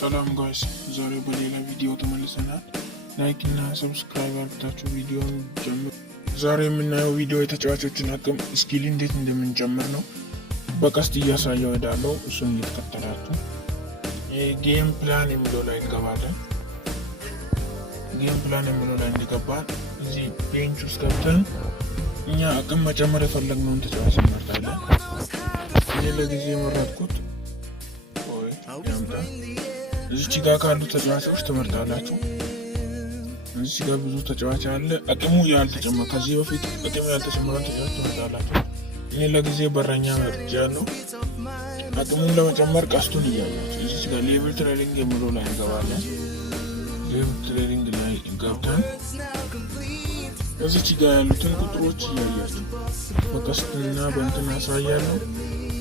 ሰላም ጋይስ፣ ዛሬ በሌላ ቪዲዮ ተመልሰናል። ላይክ እና ሰብስክራይብ አድርጋችሁ ቪዲዮውን ጀምሩ። ዛሬ የምናየው ቪዲዮ የተጫዋቾችን አቅም ስኪል እንዴት እንደምንጨምር ነው። በቀስት እያሳየው እሄዳለሁ፣ እሱን እየተከተላችሁ ጌም ፕላን የሚለው ላይ እንገባለን። ጌም ፕላን የሚለው ላይ እንደገባን እዚህ ቤንች ውስጥ ገብተን እኛ አቅም መጨመር የፈለግነውን ተጫዋች እንመርጣለን። እኔ ለጊዜ የመረጥኩት እዚች ጋር ካሉ ተጫዋቾች ትመርጣላችሁ። እዚች ጋር ብዙ ተጫዋች አለ። አቅሙ ያልተጨመረ ከዚህ በፊት አቅሙ ያልተጨመረ ተጫዋች ትመርጣላችሁ። እኔ ለጊዜ በረኛ መርጫለሁ። አቅሙን ለመጨመር ቀስቱን እያያችሁ እዚች ጋር ሌቭል ትሬኒንግ የሚለው ላይ እንገባለን። ሌቭል ትሬኒንግ ላይ ገብተን እዚች ጋር ያሉትን ቁጥሮች እያያችሁ በቀስትና በእንትን አሳያለሁ።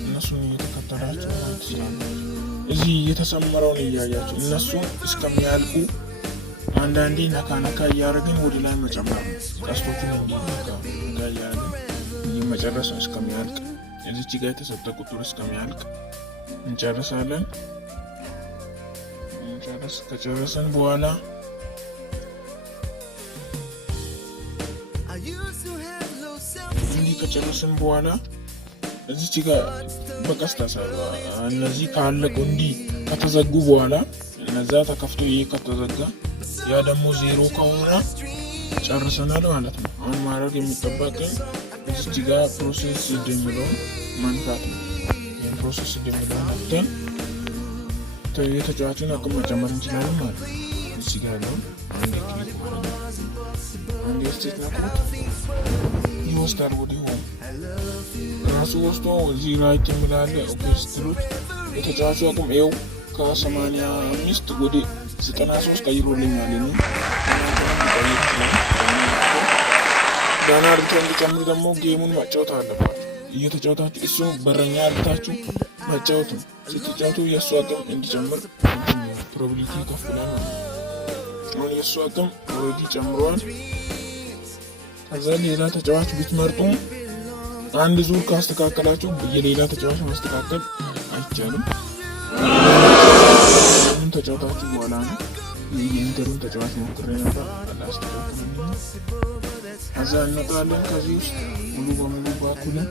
እነሱን እየተከተላችሁ ማለት ይችላል። እዚህ የተሰመረውን እያያችሁ እነሱን እስከሚያልቁ አንዳንዴ ነካ ነካ እያደረግን ወደ ላይ መጨመር ነው። ቀስቶቹን ነካ እያደረግን መጨረስ እስከሚያልቅ እዚች ጋር የተሰጠ ቁጥር እስከሚያልቅ እንጨርሳለን። ከጨረሰን በኋላ እንዲህ ከጨረሰን በኋላ እዚች ጋር በቀስት አሳባ እነዚህ ካለቁ እንዲህ ከተዘጉ በኋላ እነዛ ተከፍቶ ይሄ ከተዘጋ ያ ደግሞ ዜሮ ከሆነ ጨርሰናል ማለት ነው። አሁን ማድረግ የሚጠበቅን እዚች ጋር ፕሮሰስ እንደሚለውን መንካት ነው። ይህን ፕሮሰስ እንደሚለውን ነክተን የተጫዋቹን አቅም መጨመር እንችላለን ማለት ነው። እዚች ጋር ያለውን አንድ ክሊክ ማለት ነው። አንድ ስቴት ነኩት ይወስዳል ወደ ሆም ራሱ ወስዶ እዚህ ራይት የሚላለ ኦኬ ስትሉት የተጫዋቹ አቅም ይኸው ከ85 ወደ 93 ቀይሮልኛል ነው። ዳና አርግቶ እንዲጨምር ደግሞ ጌሙን መጫወት አለባችሁ። እየተጫወታችሁ እሱ በረኛ አርግታችሁ መጫወት ነው። ስትጫወቱ የእሱ አቅም እንዲጨምር ፕሮባቢሊቲ ይከፍላል ነው። አሁን የእሱ አቅም ኦልሬዲ ጨምሯል። ከዛ ሌላ ተጫዋች ብትመርጡ አንድ ዙር ካስተካከላችሁ የሌላ ተጫዋች ማስተካከል አይቻልም። ምን ተጫዋታችሁ በኋላ ነው የኢንተሩን ተጫዋች ሞክሬ ነበር አላስተካከለም። ከዛ እንወጣለን ከዚህ ውስጥ ሙሉ በሙሉ ባኩልን።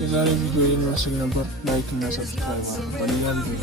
የዛሬ ቪዲዮ ይመስል ነበር። ላይክ እና ሰብስክራይብ አድርጉ። በሌላ ቪዲዮ